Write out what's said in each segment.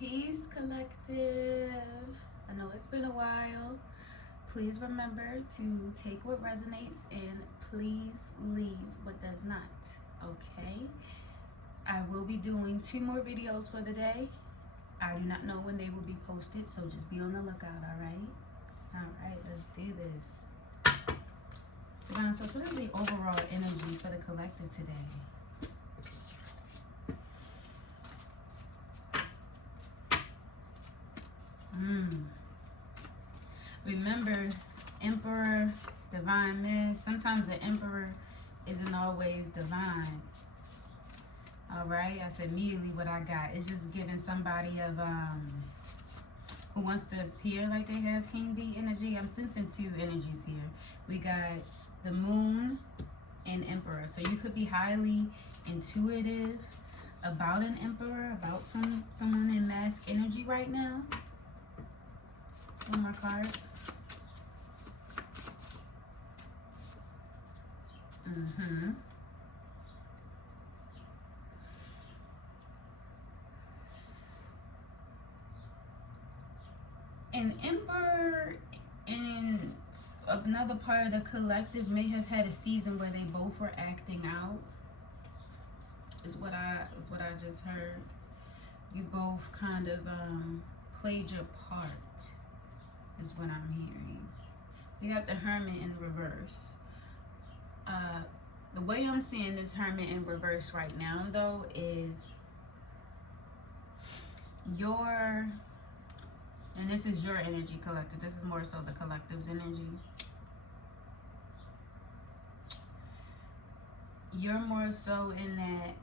Peace, collective. I know it's been a while. Please remember to take what resonates and please leave what does not. Okay? I will be doing 2 more videos for the day. I do not know when they will be posted, so just be on the lookout, alright? Alright, let's do this. Divine Source, what is the overall energy for the collective today? Remember, Emperor, Divine Miss. Sometimes the Emperor isn't always divine. Alright, that's immediately what I got. It's just giving somebody of who wants to appear like they have King D energy. I'm sensing 2 energies here. We got the Moon and Emperor. So you could be highly intuitive about an Emperor, about someone in mask energy right now. One more card. An Emperor and another part of the collective may have had a season where they both were acting out. Is what I just heard. You both kind of played your part. Is what I'm hearing. We got the Hermit in reverse. The way I'm seeing this Hermit in reverse right now, though, is and this is your energy, collective. This is more so the collective's energy. You're more so in that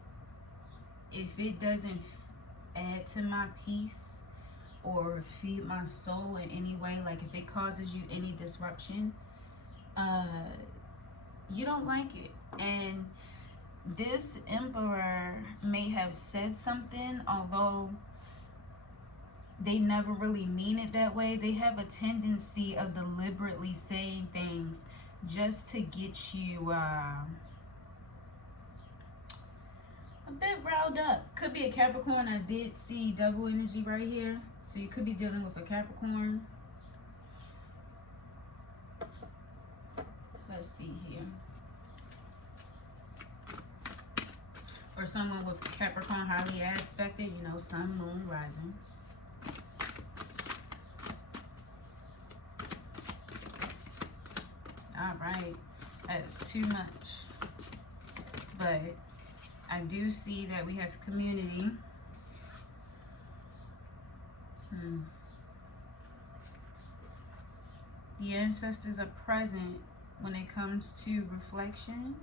if it doesn't add to my peace or feed my soul in any way, like if it causes you any disruption, you don't like it. And this Emperor may have said something, although they never really mean it that way. They have a tendency of deliberately saying things just to get you a bit riled up. Could be a Capricorn. I did see double energy right here. So you could be dealing with a Capricorn. Let's see here. Or someone with Capricorn highly aspected, you know, sun, moon, rising. Alright, that's too much. But I do see that we have community. The ancestors are present when it comes to reflection.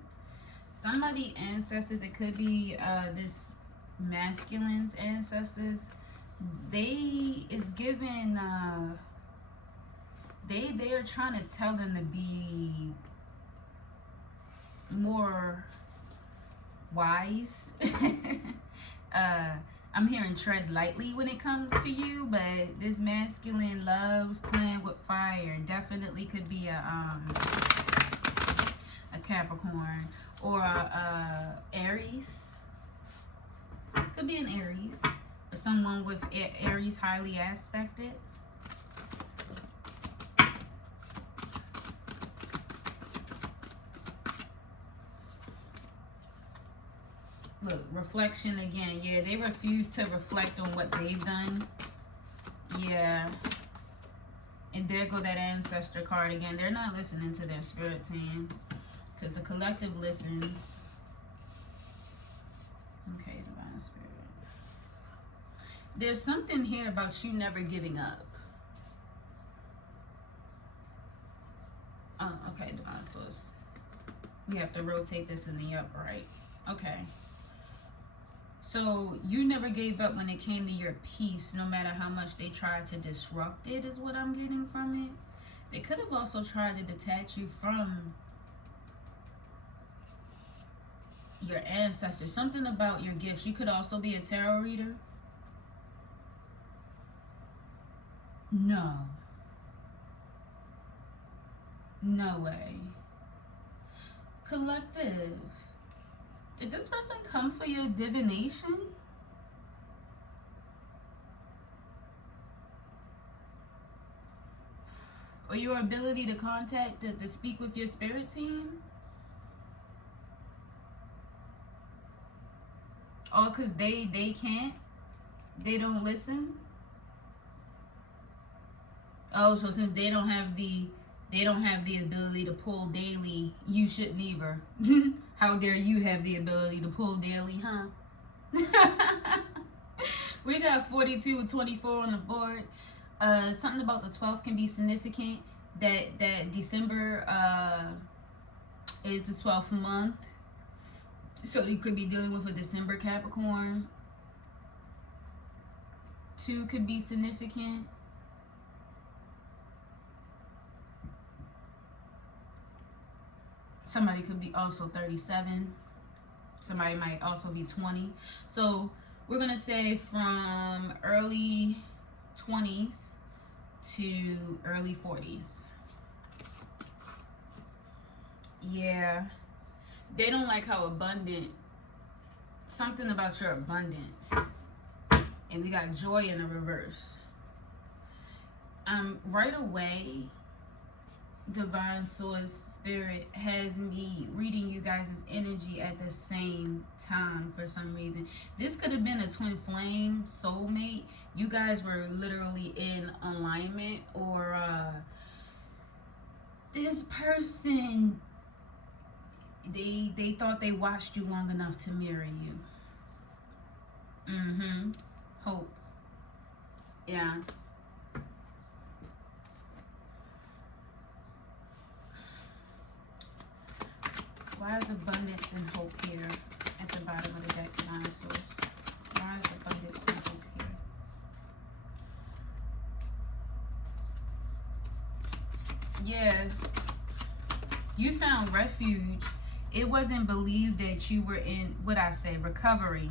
Somebody ancestors, it could be this masculine's ancestors. They is given they are trying to tell them to be more wise. I'm hearing tread lightly when it comes to you, but this masculine loves playing with fire. Definitely could be a Capricorn or a Aries. Could be an Aries or someone with Aries highly aspected. Look, reflection again. Yeah, they refuse to reflect on what they've done. Yeah. And there go that ancestor card again. They're not listening to their spirit team. Because the collective listens. Okay, divine spirit. There's something here about you never giving up. Oh, okay, divine source. We have to rotate this in the upright. Okay. So you never gave up when it came to your peace, no matter how much they tried to disrupt it, is what I'm getting from it. They could have also tried to detach you from your ancestors. Something about your gifts. You could also be a tarot reader. No. No way. Collective. Did this person come for your divination? or your ability to contact, to speak with your spirit team. All because they can't, they don't listen. Oh, so since they don't have the ability to pull daily, you shouldn't either. How dare you have the ability to pull daily, huh? We got 42 and 24 on the board. Something about the 12th can be significant. That December is the 12th month. So you could be dealing with a December Capricorn. 2 could be significant. Somebody could be also 37. Somebody might also be 20. So we're going to say from early 20s to early 40s. Yeah. They don't like how abundant, something about your abundance. And we got joy in the reverse. Right away, Divine Source Spirit has me reading you guys' energy at the same time for some reason. This could have been a twin flame soulmate. You guys were literally in alignment, or this person, they thought they watched you long enough to marry you. Hope. Yeah. Why is abundance and hope here at the bottom of the deck, Divine Source? Why is abundance and hope here? Yeah. You found refuge. It wasn't believed that you were in, recovery.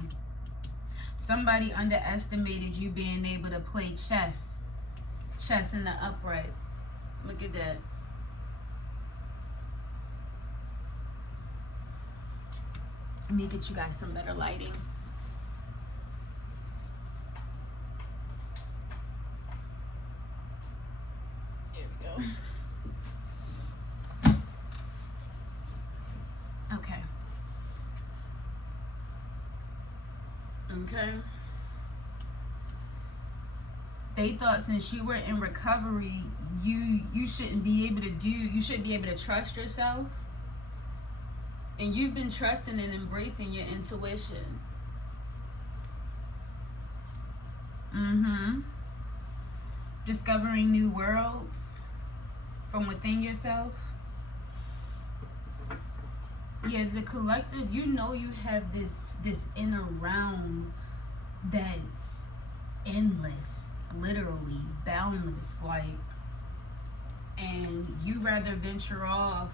Somebody underestimated you being able to play chess. Chess in the upright. Look at that. Let me get you guys some better lighting. There we go. Okay. Okay. They thought since you were in recovery, you shouldn't be able to you shouldn't be able to trust yourself. And you've been trusting and embracing your intuition. Discovering new worlds from within yourself. Yeah, the collective, you know, you have this inner realm that's endless, literally boundless, like, and you rather venture off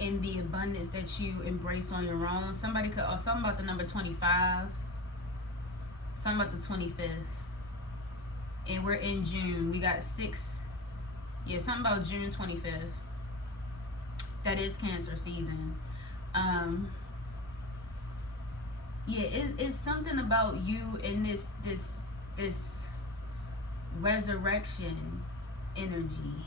in the abundance that you embrace on your own. Somebody could, or something about the number 25, something about the 25th, and we're in June. We got 6. Yeah, something about June 25th. That is Cancer season. Yeah, it's something about you in this resurrection energy.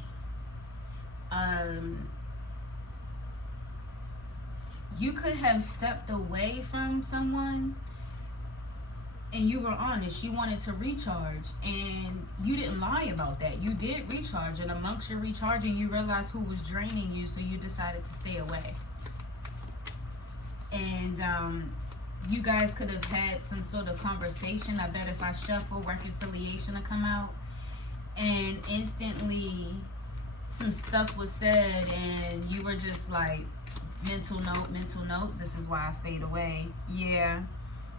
You could have stepped away from someone and you were honest. You wanted to recharge and you didn't lie about that. You did recharge, and amongst your recharging, you realized who was draining you, so you decided to stay away. And you guys could have had some sort of conversation. I bet if I shuffle, reconciliation will come out. And instantly some stuff was said and you were just like, mental note, this is why I stayed away. Yeah,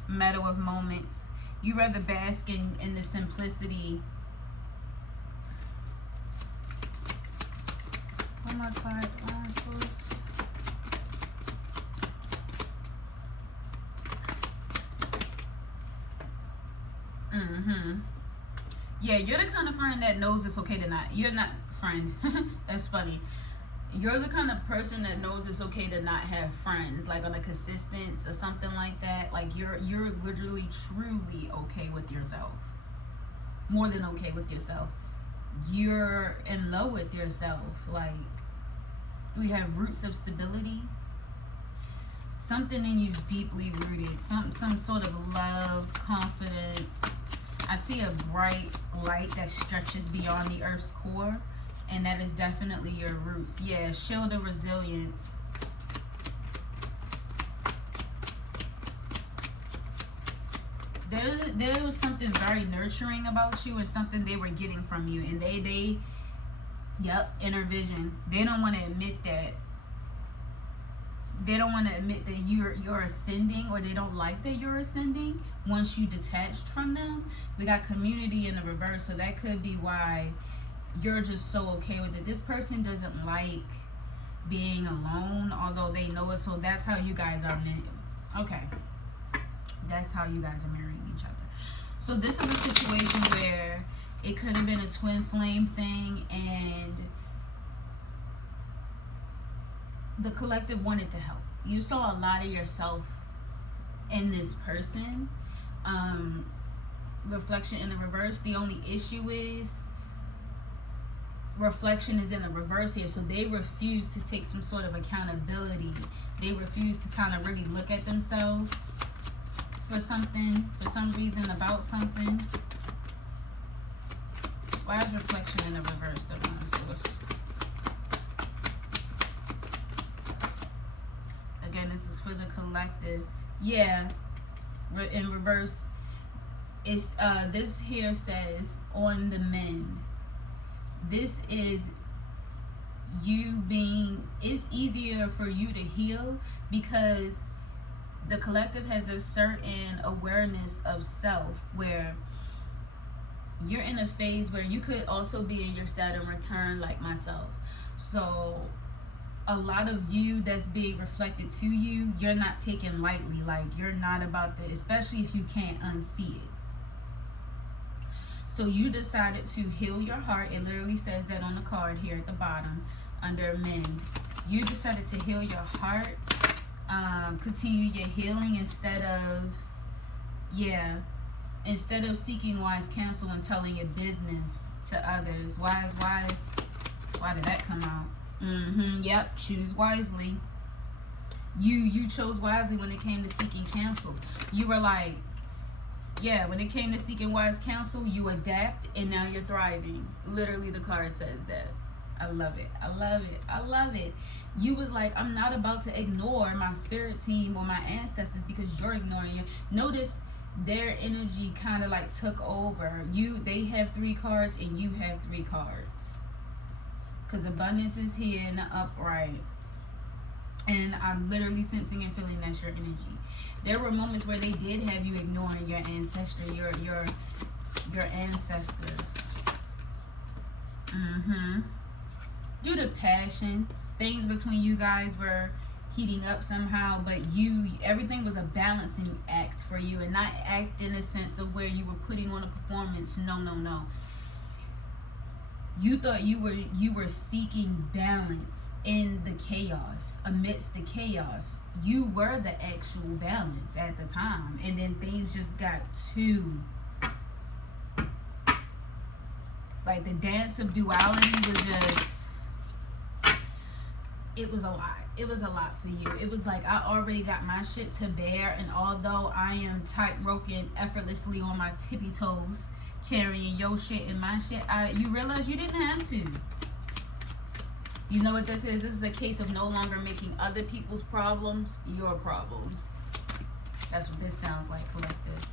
matter of moments. You rather bask in the simplicity. Oh my God, Source. Yeah, you're the kind of friend that knows it's okay to not. You're not friend. That's funny. You're the kind of person that knows it's okay to not have friends, like on a consistent or something like that. Like you're literally truly okay with yourself. More than okay with yourself. you're in love with yourself. Like, we have roots of stability. Something in you is deeply rooted. Some sort of love, confidence. I see a bright light that stretches beyond the earth's core, and that is definitely your roots. Yeah, shield of resilience. There was something very nurturing about you, and something they were getting from you, and yep, inner vision. They don't want to admit that. They don't want to admit that you're ascending, or they don't like that you're ascending once you detached from them. We got community in the reverse, so that could be why you're just so okay with it. This person doesn't like being alone, although they know it, so that's how you guys are meant. Okay. That's how you guys are marrying each other. So this is a situation where it could have been a twin flame thing, and the collective wanted to help. You saw a lot of yourself in this person. Reflection in the reverse. The only issue is reflection is in the reverse here. So they refuse to take some sort of accountability. They refuse to kind of really look at themselves for something, for some reason, about something. Why is reflection in the reverse? Again, this is for the collective. Yeah, in reverse. It's this here says on the mend. This is you being. It's easier for you to heal because the collective has a certain awareness of self, where you're in a phase where you could also be in your Saturn return like myself. So a lot of you that's being reflected to you, you're not taking lightly. Like, you're not about to, especially if you can't unsee it. So you decided to heal your heart. It literally says that on the card here at the bottom under mend. You decided to heal your heart. Continue your healing instead of seeking wise counsel and telling your business to others. Why did that come out? Yep, choose wisely. You chose wisely when it came to seeking counsel. You were like, yeah, when it came to seeking wise counsel, you adapt, and now you're thriving. Literally, the card says that. I love it. I love it. I love it. You was like, I'm not about to ignore my spirit team or my ancestors because you're ignoring you. Notice their energy kind of like took over. They have 3 cards and you have 3 cards. Because abundance is here in the upright. And I'm literally sensing and feeling that's your energy. There were moments where they did have you ignoring your ancestry, your ancestors. Due to passion, things between you guys were heating up somehow, but everything was a balancing act for you, and not act in a sense of where you were putting on a performance. No. You thought you were seeking balance in the chaos, amidst the chaos. You were the actual balance at the time, and then things just got too, like, the dance of duality was just, it was a lot. It was a lot for you. It was like, I already got my shit to bear, and although I am tightroking effortlessly on my tippy toes, carrying your shit and my shit, you realize you didn't have to. You know what this is? This is a case of no longer making other people's problems your problems. That's what this sounds like, collective.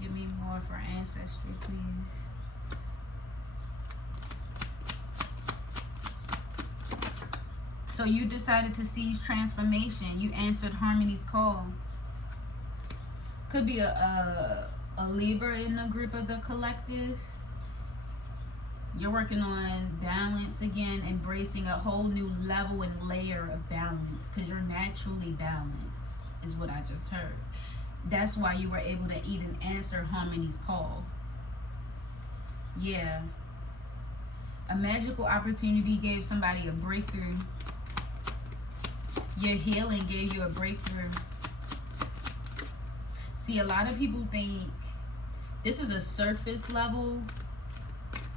Give me more for ancestry, please. So you decided to seize transformation. You answered Harmony's call. Could be a Libra in the group of the collective. You're working on balance again, embracing a whole new level and layer of balance, because you're naturally balanced, is what I just heard. That's why you were able to even answer Harmony's call. Yeah. A magical opportunity gave somebody a breakthrough. Your healing gave you a breakthrough. See, a lot of people think This is a surface level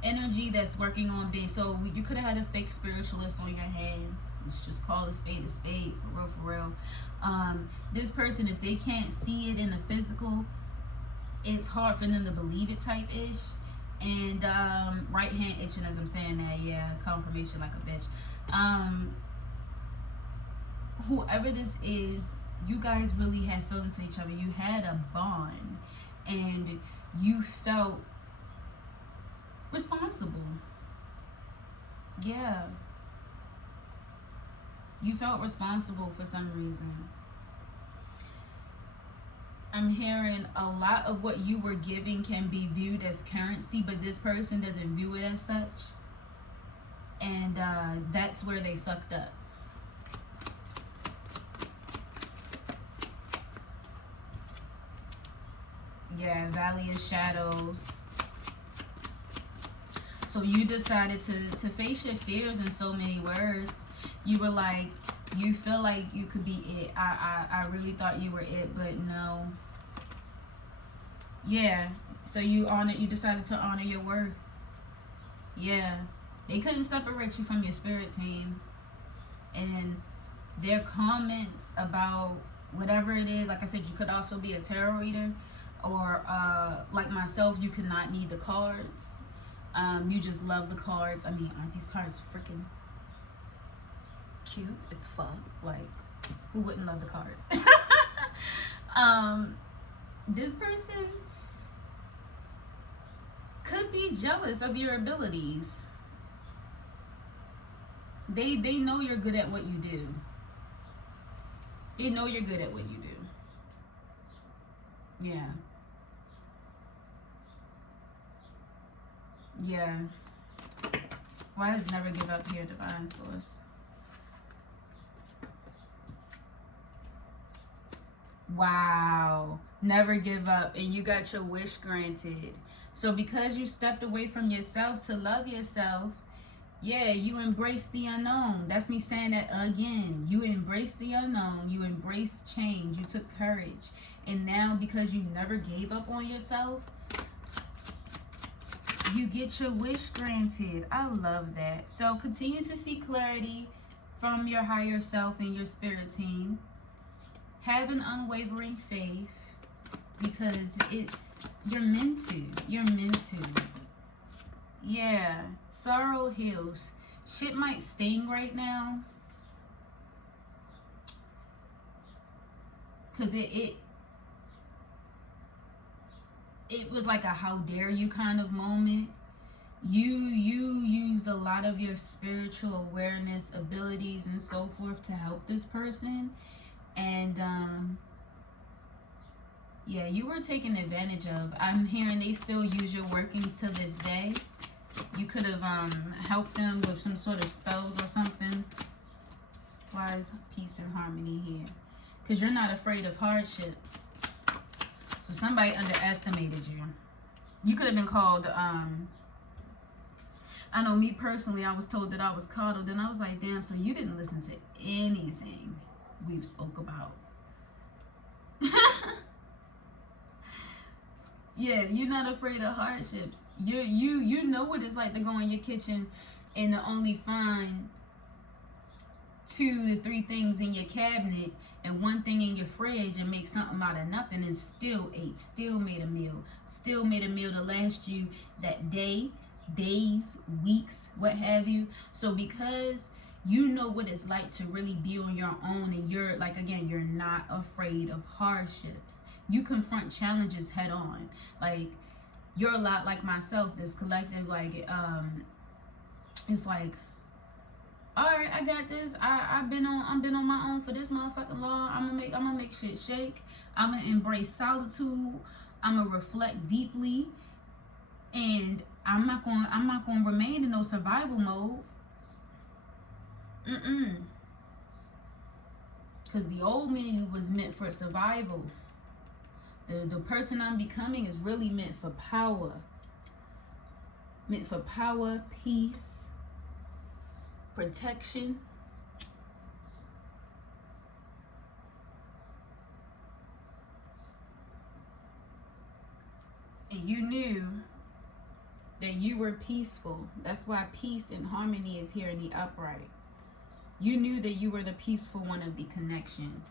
energy that's working on being. So you could have had a fake spiritualist on your hands. Let's just call a spade, for real. This person, if they can't see it in the physical, it's hard for them to believe it type ish. And right hand itching as I'm saying that. Yeah, confirmation like a bitch. Whoever this is, you guys really had feelings for each other. You had a bond, and you felt responsible. Yeah, you felt responsible for some reason. I'm hearing a lot of what you were giving can be viewed as currency, but this person doesn't view it as such, and that's where they fucked up. Yeah, Valley of Shadows. So you decided to face your fears in so many words. You were like, you feel like you could be it. I really thought you were it, but no. Yeah. So you decided to honor your worth. Yeah. They couldn't separate you from your spirit team. And their comments about whatever it is, like I said, you could also be a tarot reader, or like myself, you could not need the cards. You just love the cards. I mean, aren't these cards freaking cute as fuck? Like, who wouldn't love the cards? This person could be jealous of your abilities. They know you're good at what you do. They know you're good at what you do. Yeah. Yeah. Why does never give up here, Divine Source? Wow. Never give up. And you got your wish granted. So because you stepped away from yourself to love yourself, yeah, you embraced the unknown. That's me saying that again. You embraced the unknown. You embraced change. You took courage. And now because you never gave up on yourself, you get your wish granted. I love that. So continue to seek clarity from your higher self and your spirit team. Have an unwavering faith, because you're meant to. You're meant to. Yeah. Sorrow heals. Shit might sting right now, because it was like a how dare you kind of moment. You used a lot of your spiritual awareness, abilities, and so forth to help this person, and yeah, you were taken advantage of. I'm hearing they still use your workings to this day. You could have helped them with some sort of spells or something. Why is peace and harmony here? Because you're not afraid of hardships. So somebody underestimated you. You could have been called, I know me personally, I was told that I was coddled, and I was like, damn, so you didn't listen to anything we've spoke about. Yeah, you're not afraid of hardships. You know what it's like to go in your kitchen and to only find 2 to 3 things in your cabinet and 1 thing in your fridge, and make something out of nothing, and still ate, still made a meal to last you that day, days, weeks, what have you. So because you know what it's like to really be on your own, and you're like, again, you're not afraid of hardships. You confront challenges head on. Like, you're a lot like myself, this collective, like, it's like, all right, I got this. I've been on my own for this motherfucking long. I'm gonna make shit shake. I'm gonna embrace solitude. I'm gonna reflect deeply, and I'm not gonna remain in no survival mode. Because the old me was meant for survival. The person I'm becoming is really meant for power. Meant for power, peace, protection. And you knew that you were peaceful. That's why peace and harmony is here in the upright. You knew that you were the peaceful one of the connection.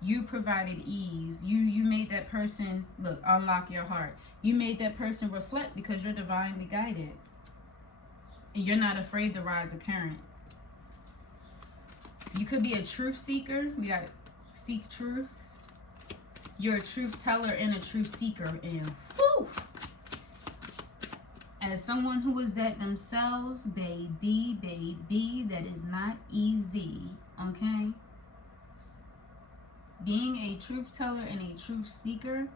You provided ease. You made that person, look, unlock your heart. You made that person reflect because you're divinely guided. And you're not afraid to ride the current. You could be a truth seeker. We got seek truth. You're a truth teller and a truth seeker. And whew, as someone who is that themselves, baby, that is not easy. Okay? Being a truth teller and a truth seeker,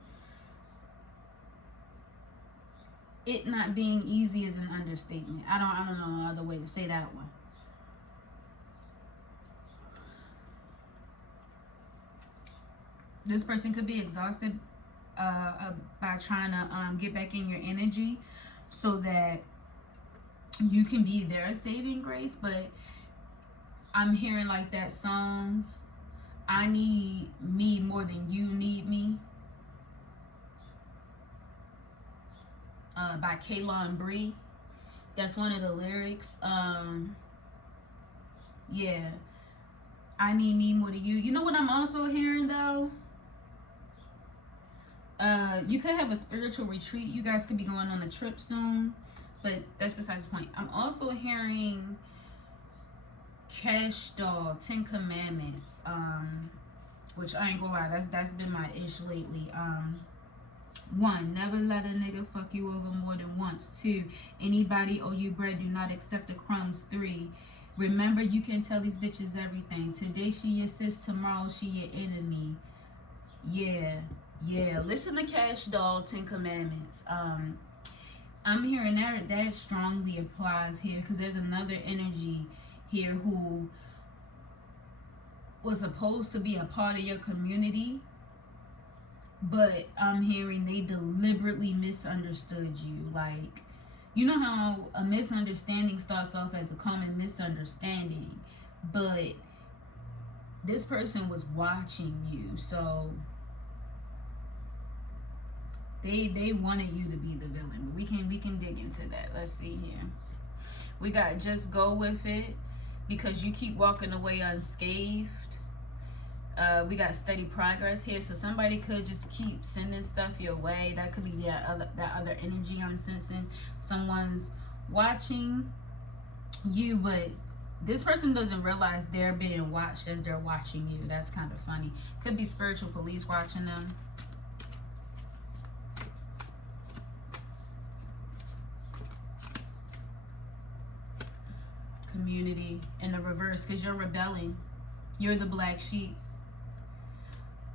it not being easy is an understatement. I don't know no other way to say that one. This person could be exhausted by trying to get back in your energy so that you can be their saving grace. But I'm hearing like that song, I need me more than you need me, by Kaylon Bree. That's one of the lyrics. Yeah, I need me more than you. You know what I'm also hearing though? You could have a spiritual retreat. You guys could be going on a trip soon, but that's besides the point. I'm also hearing Cash Doll, 10 Commandments, which I ain't gonna lie, that's been my ish lately. 1, never let a nigga fuck you over more than once. 2, anybody owe you bread, do not accept the crumbs. 3, remember you can tell these bitches everything. Today she your sis, tomorrow she your enemy. Yeah, listen to Cash Doll, 10 Commandments. I'm hearing that strongly applies here, because there's another energy here who was supposed to be a part of your community, but I'm hearing they deliberately misunderstood you. Like, you know how a misunderstanding starts off as a common misunderstanding, but this person was watching you, so they wanted you to be the villain. But we can dig into that. Let's see here. We got just go with it because you keep walking away unscathed. We got steady progress here, so somebody could just keep sending stuff your way. That could be that other energy I'm sensing. Someone's watching you, but this person doesn't realize they're being watched as they're watching you. That's kind of funny. Could be spiritual police watching them. Community in the reverse, because you're rebelling. You're the black sheep.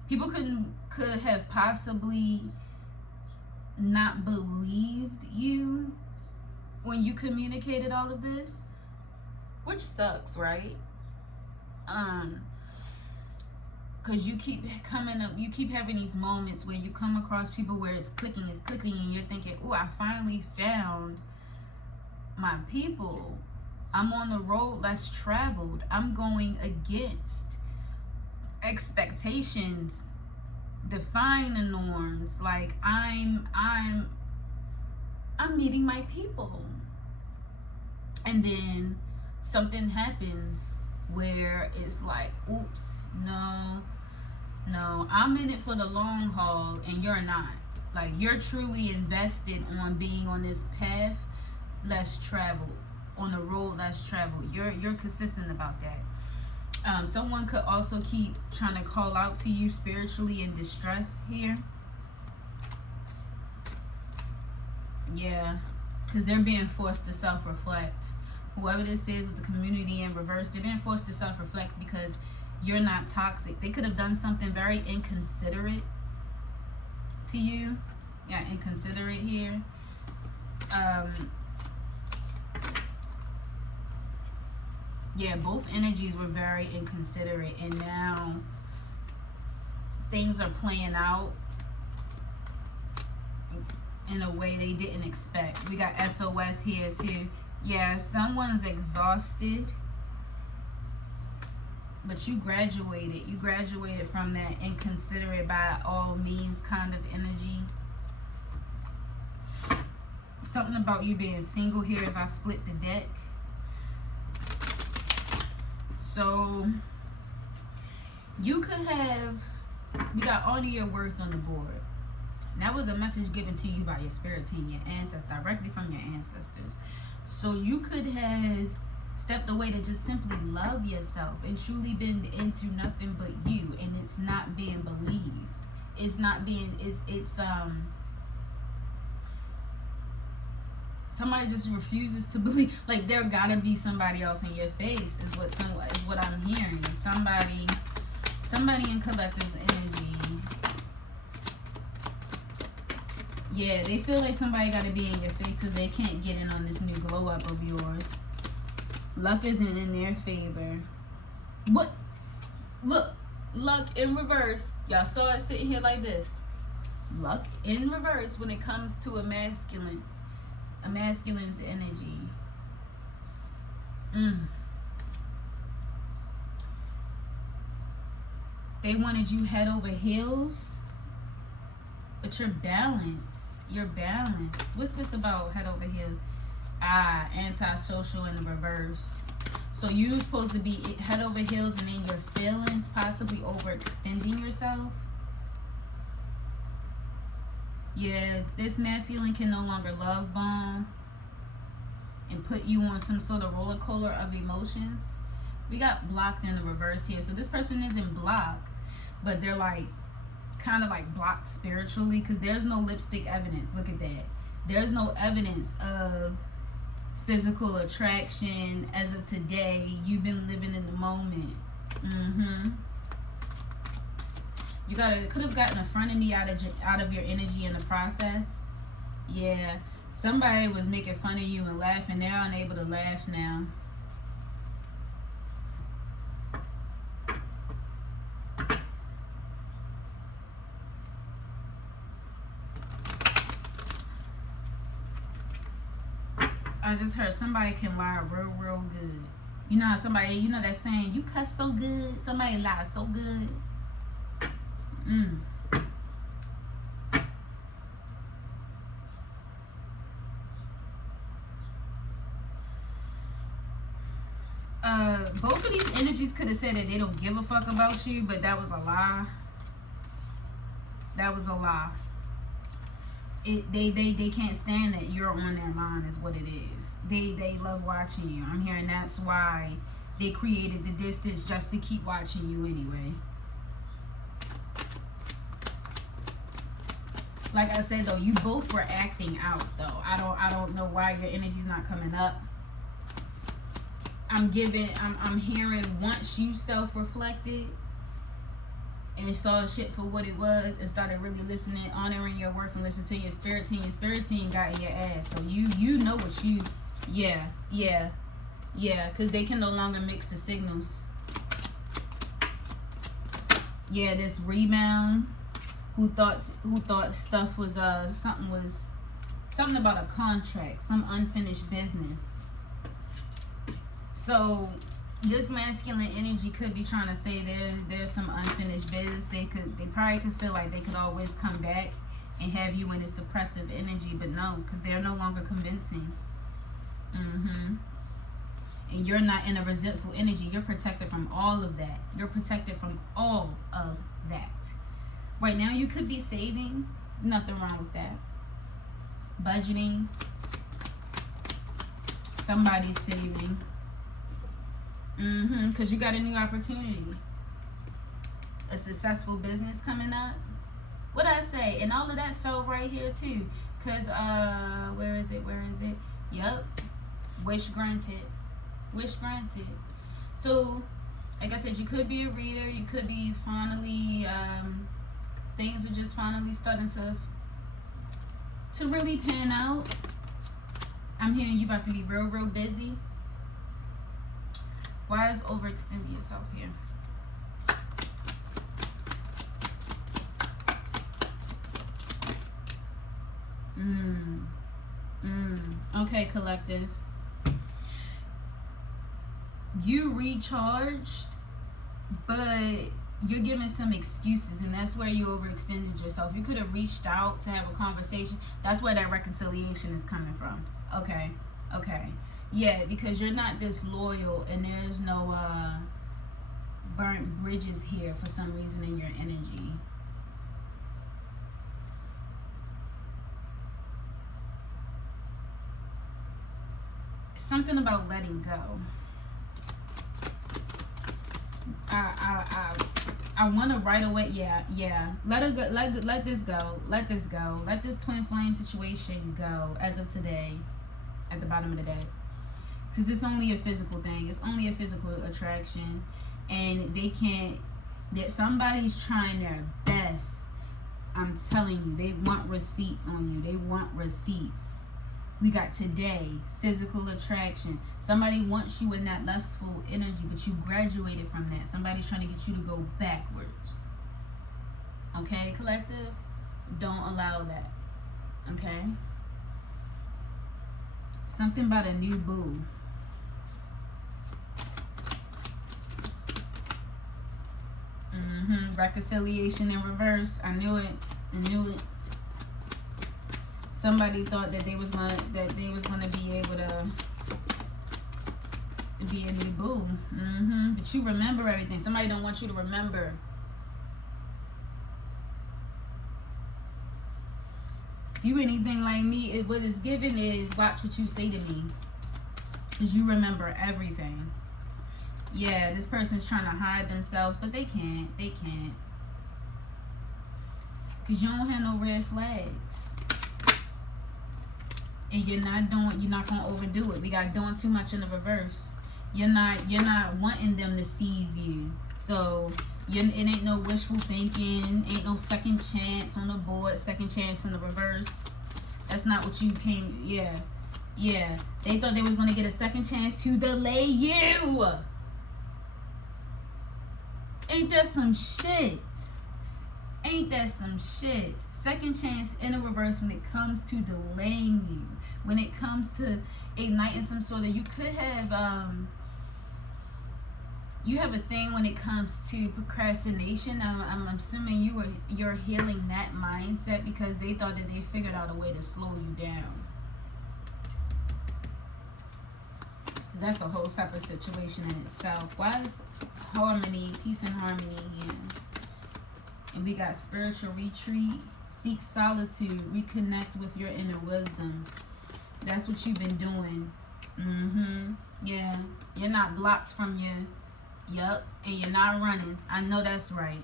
People could have possibly not believed you when you communicated all of this, which sucks, right? Because you keep coming up, you keep having these moments where you come across people where it's clicking, and you're thinking, oh, I finally found my people. I'm on the road less traveled. I'm going against expectations, defying the norms. Like I'm meeting my people. And then something happens where it's like, oops, no, I'm in it for the long haul and you're not. Like, you're truly invested on being on this path less traveled, on the road less traveled. You're consistent about that. Someone could also keep trying to call out to you spiritually in distress here. Yeah, because they're being forced to self-reflect. Whoever this is with the community in reverse, they're being forced to self-reflect because you're not toxic. They could have done something very inconsiderate to you. Yeah, inconsiderate here. Yeah, both energies were very inconsiderate, and now things are playing out in a way they didn't expect. We got SOS here too. Yeah, someone's exhausted, but you graduated. You graduated from that inconsiderate by all means kind of energy. Something about you being single here as I split the deck. So you could have, you got honor your worth on the board. And that was a message given to you by your spirit team, your ancestors, directly from your ancestors. So you could have stepped away to just simply love yourself and truly been into nothing but you, and it's not being believed. It's not being, it's somebody just refuses to believe. Like, there gotta be somebody else in your face is what I'm hearing. Somebody in collective's energy. Yeah, they feel like somebody gotta be in your face because they can't get in on this new glow up of yours. Luck isn't in their favor. What? Look, luck in reverse. Y'all saw it sitting here like this. Luck in reverse when it comes to a masculine's energy. They wanted you head over heels, but you're balanced. You're balanced. What's this about head over heels? Antisocial in the reverse. So you're supposed to be head over heels and in your feelings, possibly overextending yourself. Yeah, this masculine can no longer love bomb and put you on some sort of roller coaster of emotions. We got blocked in the reverse here. So this person isn't blocked, but they're like kind of like blocked spiritually because there's no lipstick evidence. Look at that. There's no evidence of physical attraction as of today. You've been living in the moment. You could have gotten a front of me out of your energy in the process. Yeah, somebody was making fun of you and laughing. They're unable to laugh now. I just heard somebody can lie real good. You know how somebody, you know that saying, you cuss so good, somebody lies so good. Both of these energies could have said that they don't give a fuck about you, but that was a lie. That was a lie. They can't stand that you're on their mind is what it is. They love watching you. I'm hearing that's why they created the distance, just to keep watching you anyway. Like I said though, you both were acting out though. I don't know why your energy's not coming up. I'm hearing once you self-reflected and saw shit for what it was and started really listening, honoring your worth and listening to your spirit team got in your ass. So you know what you, yeah, because they can no longer mix the signals. Yeah, this rebound who thought stuff was something about a contract, some unfinished business. So this masculine energy could be trying to say there's some unfinished business. They probably could feel like they could always come back and have you in this depressive energy, but no, because they're no longer convincing. And you're not in a resentful energy. You're protected from all of that. You're protected from all of that. Right now you could be saving. Nothing wrong with that. Budgeting. Somebody's saving. Because you got a new opportunity. A successful business coming up. What I say? And all of that fell right here too. Because, where is it? Yup. Wish granted. Wish granted. So, like I said, you could be a reader. You could be finally, things are just finally starting to really pan out. I'm hearing you about to be real busy. Why is overextending yourself here? Okay, collective. You recharged, but you're giving some excuses, and that's where you overextended yourself. You could have reached out to have a conversation. That's where that reconciliation is coming from. Okay. Yeah, because you're not disloyal, and there's no burnt bridges here for some reason in your energy. Something about letting go. I want to right away. Yeah. Let it go. Let this go. Let this go. Let this twin flame situation go as of today, at the bottom of the deck, because it's only a physical thing. It's only a physical attraction, and they can't. That somebody's trying their best. I'm telling you, they want receipts on you. They want receipts. We got today, physical attraction. Somebody wants you in that lustful energy, but you graduated from that. Somebody's trying to get you to go backwards. Okay, collective? Don't allow that. Okay? Something about a new boo. Reconciliation in reverse. I knew it. Somebody thought that they was gonna be able to be a new boo. But you remember everything. Somebody don't want you to remember. If you anything like me, what it's given is watch what you say to me, because you remember everything. Yeah, this person's trying to hide themselves, but they can't. Because you don't have no red flags. And you're not gonna overdo it. We got doing too much in the reverse. You're not wanting them to seize you. So it ain't no wishful thinking, ain't no second chance on the board, second chance in the reverse. That's not what you came. Yeah. They thought they was gonna get a second chance to delay you. Ain't that some shit? Second chance in the reverse when it comes to delaying you. When it comes to igniting some sort of, you could have you have a thing when it comes to procrastination. I'm assuming you're healing that mindset, because they thought that they figured out a way to slow you down. That's a whole separate situation in itself. Why is harmony, peace and harmony here? And we got spiritual retreat, seek solitude, reconnect with your inner wisdom. That's what you've been doing. Yeah. You're not blocked from and you're not running. I know that's right.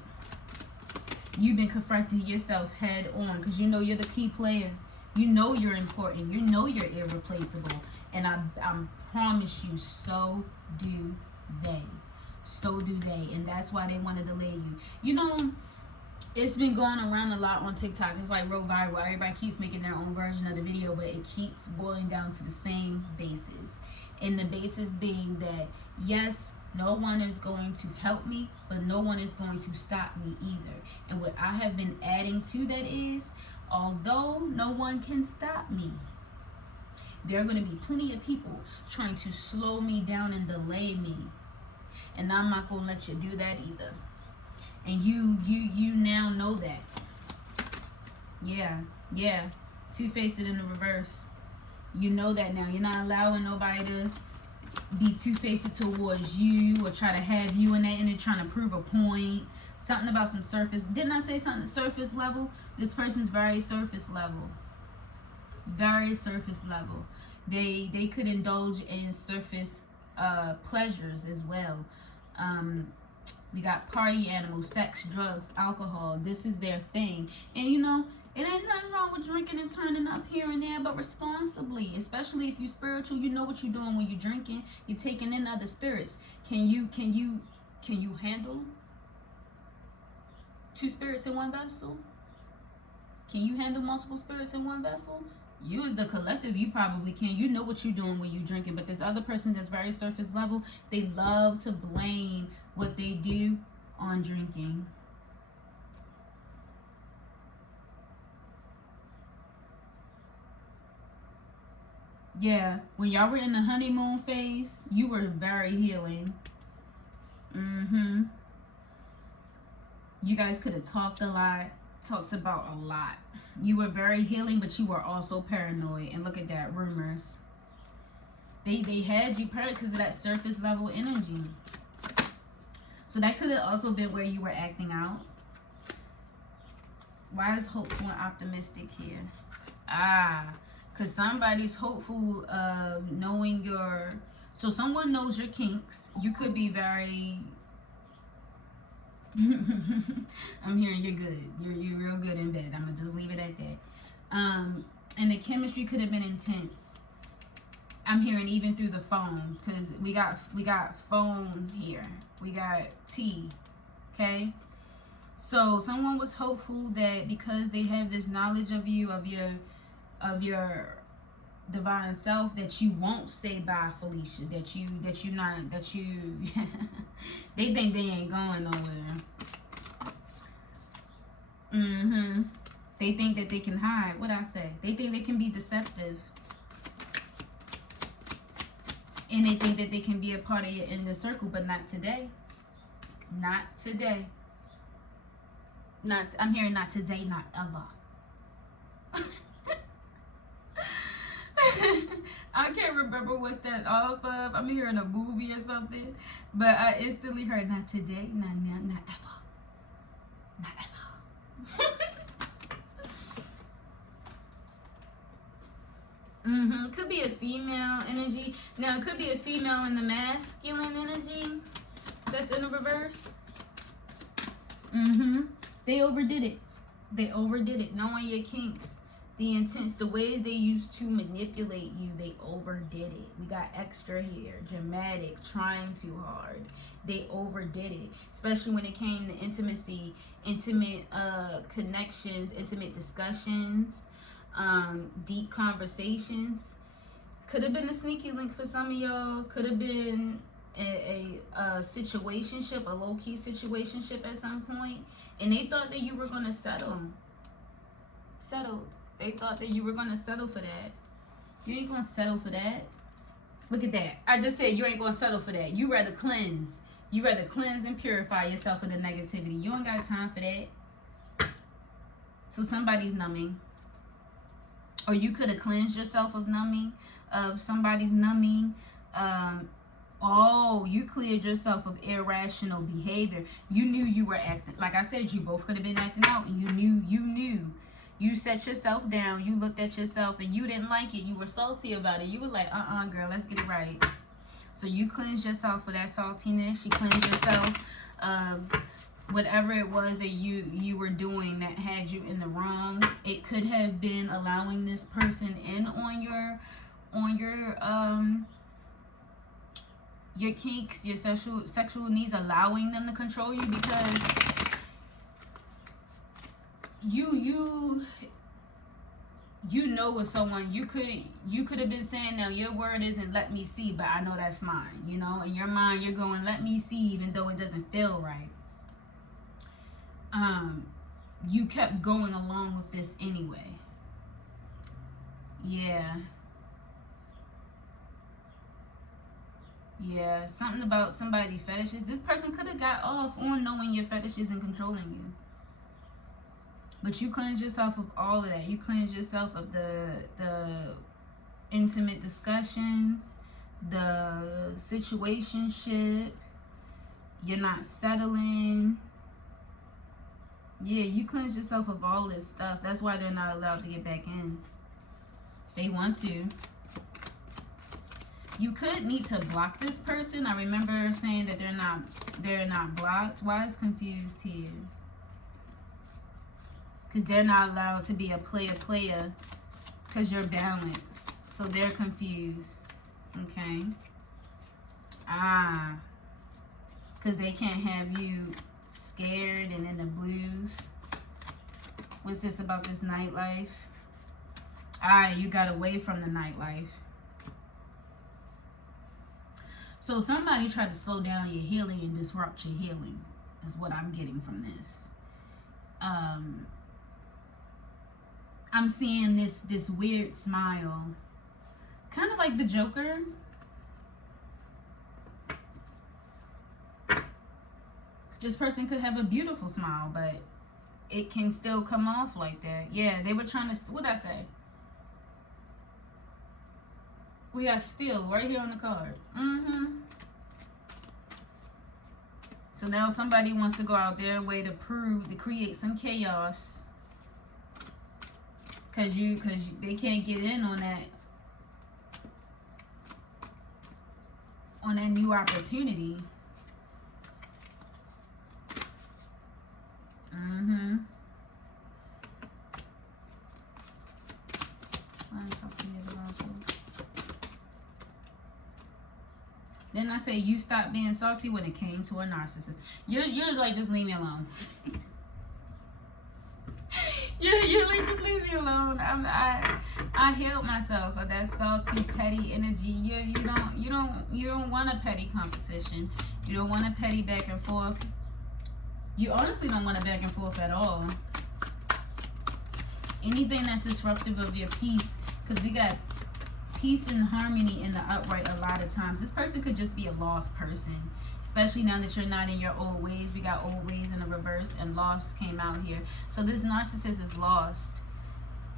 You've been confronting yourself head on, because you know you're the key player. You know you're important. You know you're irreplaceable. And I promise you, so do they. And that's why they want to delay you. You know, it's been going around a lot on TikTok. It's like real viral. Everybody keeps making their own version of the video, but it keeps boiling down to the same basis. And the basis being that, yes, no one is going to help me, but no one is going to stop me either. And what I have been adding to that is, although no one can stop me, there are going to be plenty of people trying to slow me down and delay me. And I'm not going to let you do that either. And you now know that. Yeah. Two-faced in the reverse. You know that now. You're not allowing nobody to be two-faced towards you or try to have you in that, and they're trying to prove a point. Something about some surface. Didn't I say something surface level? This person's very surface level. Very surface level. They could indulge in surface pleasures as well. We got party animals, sex, drugs, alcohol. This is their thing. And you know, it ain't nothing wrong with drinking and turning up here and there, but responsibly. Especially if you're spiritual, you know what you're doing when you're drinking. You're taking in other spirits. Can you handle two spirits in one vessel? Can you handle multiple spirits in one vessel? You as the collective, you probably can. You know what you're doing when you're drinking. But this other person that's very surface level, they love to blame what they do on drinking. Yeah, when y'all were in the honeymoon phase, you were very healing. You guys could have talked a lot, talked about a lot. You were very healing, but you were also paranoid. And look at that, rumors. They had you paranoid because of that surface level energy. So that could have also been where you were acting out. Why is hopeful and optimistic here? Because somebody's hopeful of knowing your... So someone knows your kinks. You could be very... I'm hearing you're good. You're real good in bed. I'm going to just leave it at that. And the chemistry could have been intense. I'm hearing even through the phone. Because we got phone here. We got T. Okay? So someone was hopeful that because they have this knowledge of you, of your divine self, that you won't stay by Felicia, that you they think they ain't going nowhere. They think that they can hide. What I say? They think they can be deceptive. And they think that they can be a part of your inner circle, but not today. Not today. I'm hearing not today, not ever. I can't remember what's that off of. I'm hearing a movie or something, but I instantly heard not today, not now, not ever, not ever. Could be a female energy. Now it could be a female in the masculine energy that's in the reverse. They overdid it. They overdid it. Knowing your kinks, the intents, the ways they used to manipulate you, they overdid it. We got extra here, dramatic, trying too hard. They overdid it, especially when it came to intimacy, intimate connections, intimate discussions, deep conversations. Could have been a sneaky link for some of y'all. Could have been a situationship, a low-key situationship at some point, and they thought that you were going to settled. They thought that you were going to settle for that. You ain't going to settle for that. Look at that. I just said you ain't going to settle for that. You rather cleanse. You rather cleanse and purify yourself of the negativity. You ain't got time for that. So somebody's numbing. Or you could have cleansed yourself of numbing, of somebody's numbing. You cleared yourself of irrational behavior. You knew you were acting. Like I said, you both could have been acting out, and you knew. You set yourself down. You looked at yourself, and you didn't like it. You were salty about it. You were like, girl, let's get it right. So you cleansed yourself of that saltiness. You cleansed yourself of whatever it was that you were doing that had you in the wrong. It could have been allowing this person in on your kinks, your sexual needs, allowing them to control you, because you know with someone you could have been saying, now your word isn't let me see, but I know that's mine. You know, in your mind you're going let me see, even though it doesn't feel right. You kept going along with this anyway. Yeah, something about somebody's fetishes. This person could have got off on knowing your fetishes and controlling you. But you cleanse yourself of all of that. You cleanse yourself of the intimate discussions, the situationship. You're not settling. Yeah, you cleanse yourself of all this stuff. That's why they're not allowed to get back in. They want to. You could need to block this person. I remember saying that they're not blocked. Why is confused here? Because they're not allowed to be a player because you're balanced. So they're confused. Okay. Because they can't have you scared and in the blues. What's this about this nightlife? You got away from the nightlife. So somebody tried to slow down your healing and disrupt your healing, is what I'm getting from this. I'm seeing this weird smile, kind of like the Joker. This person could have a beautiful smile, but it can still come off like that. Yeah, they were trying to, what'd I say? We got steal right here on the card. So now somebody wants to go out their way to create some chaos. Cause they can't get in on that new opportunity. Then I say you stop being salty when it came to a narcissist. You're like, just leave me alone. you're like, just leave me alone. I healed myself of that salty, petty energy. You don't want a petty competition. You don't want a petty back and forth. You honestly don't want a back and forth at all. Anything that's disruptive of your peace, because we got peace and harmony in the upright a lot of times. This person could just be a lost person, especially now that you're not in your old ways. We got old ways in the reverse, and lost came out here. So this narcissist is lost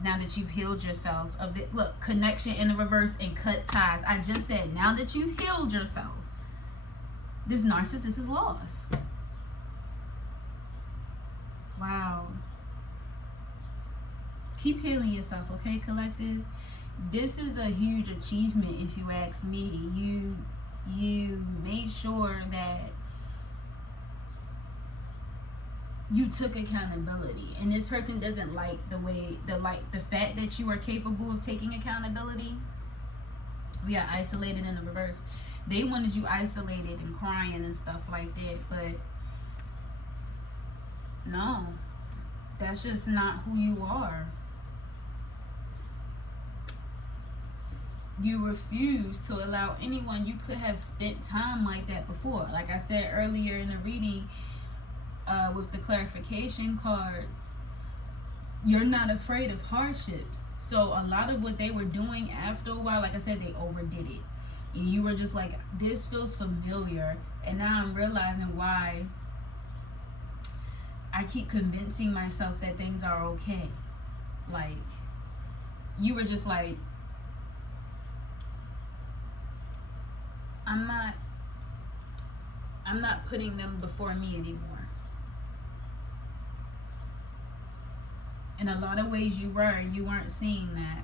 now that you've healed yourself of the look connection in the reverse and cut ties. I just said now that you've healed yourself, this narcissist is lost. Wow. Keep healing yourself, okay, collective? This is a huge achievement, if you ask me. You made sure that you took accountability, and this person doesn't like the fact that you are capable of taking accountability. We are isolated in the reverse. They wanted you isolated and crying and stuff like that, but no, that's just not who you are. You refuse to allow anyone you could have spent time like that before. Like I said earlier in the reading, with the clarification cards, you're not afraid of hardships. So a lot of what they were doing after a while, like I said, they overdid it. And you were just like, this feels familiar. And now I'm realizing why I keep convincing myself that things are okay. Like, you were just like, I'm not putting them before me anymore. In a lot of ways you weren't seeing that.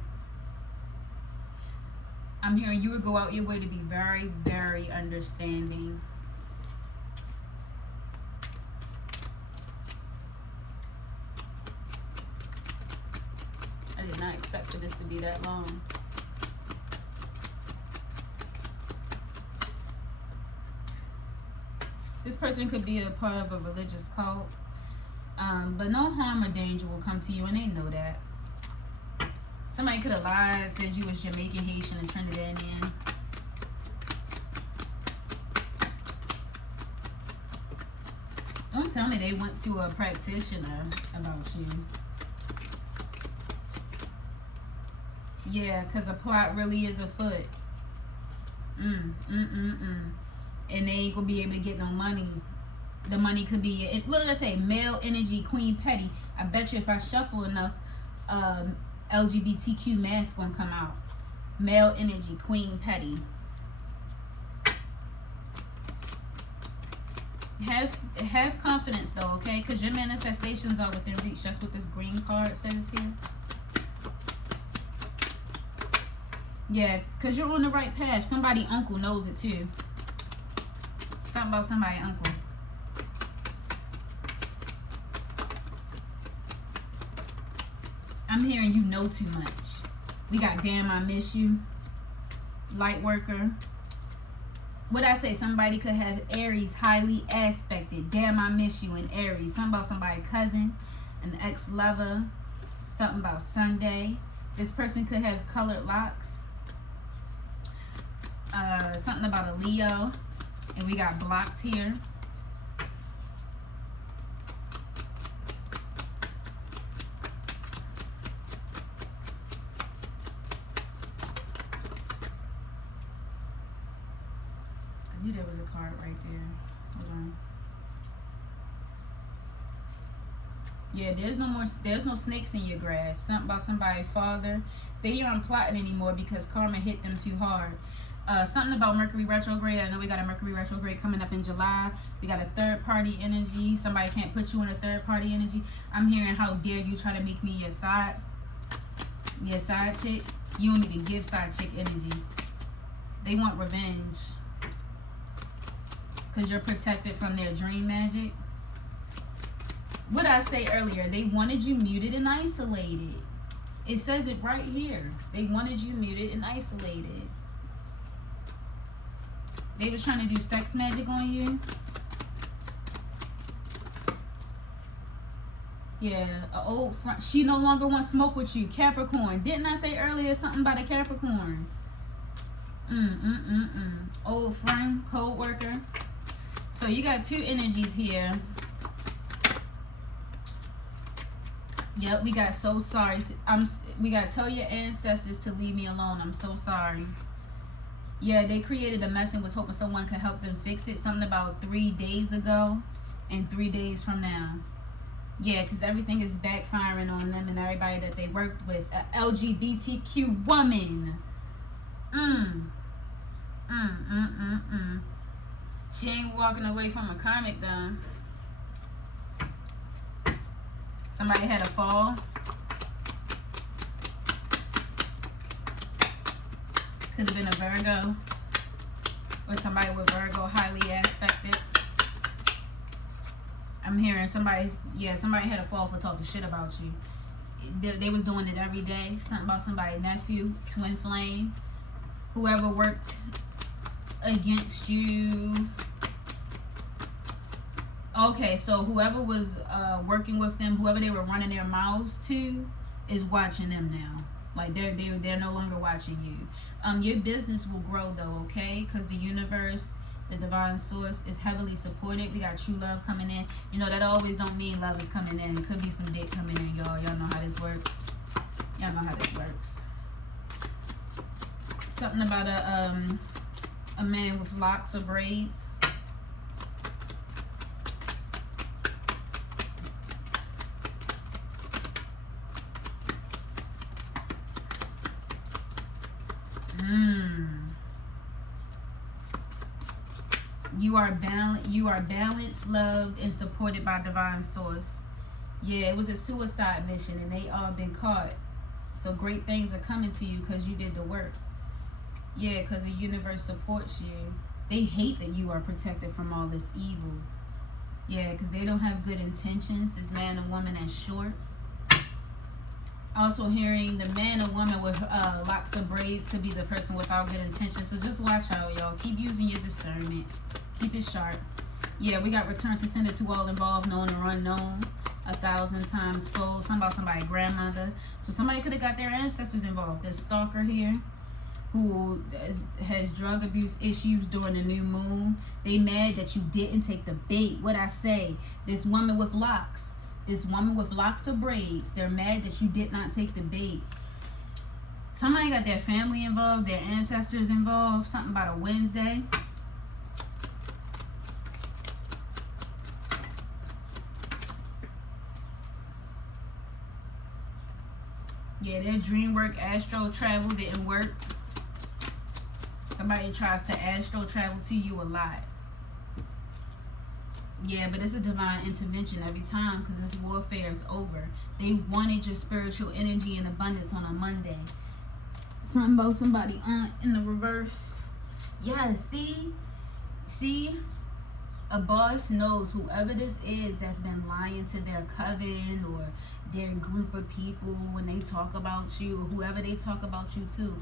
I'm hearing you would go out your way to be very, very understanding. I did not expect for this to be that long. This person could be a part of a religious cult. But no harm or danger will come to you, and they know that. Somebody could have lied, said you was Jamaican, Haitian, and Trinidadian. Don't tell me they went to a practitioner about you. Yeah, because a plot really is afoot. And they ain't gonna be able to get no money. The money could be, what did I say? Male energy, Queen Petty. I bet you if I shuffle enough, LGBTQ mask gonna come out. Male energy, Queen Petty. Have confidence though, okay? Because your manifestations are within reach. That's what this green card says here. Yeah, because you're on the right path. Somebody uncle knows it too. Something about somebody uncle. I'm hearing you know too much. We got damn I miss you. Light worker. What I say? Somebody could have Aries highly aspected. Damn I miss you in Aries. Something about somebody cousin, an ex-lover. Something about Sunday. This person could have colored locks. Something about a Leo. And we got blocked here. I knew there was a card right there. Hold on. Yeah, there's no snakes in your grass. Something about somebody's father. They aren't plotting anymore because karma hit them too hard. Something about Mercury retrograde. I know we got a Mercury retrograde coming up in July. We got a third party energy. Somebody can't put you in a third party energy. I'm hearing, how dare you try to make me your side chick. You don't even give side chick energy. They want revenge because you're protected from their dream magic. What I say earlier, they wanted you muted and isolated. It says it right here. They wanted you muted and isolated. They was trying to do sex magic on you. Yeah, an old friend. She no longer wants smoke with you. Capricorn. Didn't I say earlier something about a Capricorn? Old friend, co-worker. So you got two energies here. Yep, we got so sorry. We got to tell your ancestors to leave me alone. I'm so sorry. Yeah, they created a mess and was hoping someone could help them fix it. Something about 3 days ago and 3 days from now. Yeah, because everything is backfiring on them and everybody that they worked with. A LGBTQ woman. She ain't walking away from a karmic though. Somebody had a fall. Could have been a Virgo. Or somebody with Virgo highly aspected. I'm hearing somebody had a fall for talking shit about you. They was doing it every day. Something about somebody's nephew, twin flame. Whoever worked against you. Okay, so whoever was working with them, whoever they were running their mouths to, is watching them now. Like they're no longer watching you. Your business will grow though, okay? Because the universe, the divine source, is heavily supported. We got true love coming in. You know that always don't mean love is coming in. It could be some dick coming in, y'all. Y'all know how this works. Y'all know how this works. Something about a man with locks or braids. You are balanced, loved, and supported by divine source. Yeah, it was a suicide mission and they all been caught. So great things are coming to you because you did the work. Yeah, because the universe supports you. They hate that you are protected from all this evil. Yeah, because they don't have good intentions. This man and woman that's short. Also hearing the man or woman with locks of braids could be the person without good intentions. So just watch out, y'all. Keep using your discernment. Keep it sharp. Yeah, we got return to sender to all involved, known or unknown. 1,000 times fold. Something about somebody's grandmother. So somebody could have got their ancestors involved. This stalker here who has drug abuse issues during the new moon. They mad that you didn't take the bait. What I say? This woman with locks. This woman with locks of braids. They're mad that you did not take the bait. Somebody got their family involved. Their ancestors involved. Something about a Wednesday. Yeah, their dream work, astral travel didn't work. Somebody tries to astral travel to you a lot. Yeah, but it's a divine intervention every time because this warfare is over. They wanted your spiritual energy and abundance on a Monday. Something about somebody in the reverse. Yeah, see? A boss knows whoever this is that's been lying to their coven or their group of people when they talk about you, or whoever they talk about you to.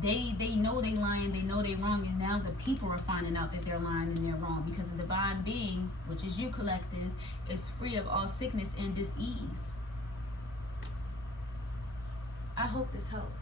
They know they lying, they know they wrong, and now the people are finding out that they're lying and they're wrong because the divine being, which is you collective, is free of all sickness and dis-ease. I hope this helped.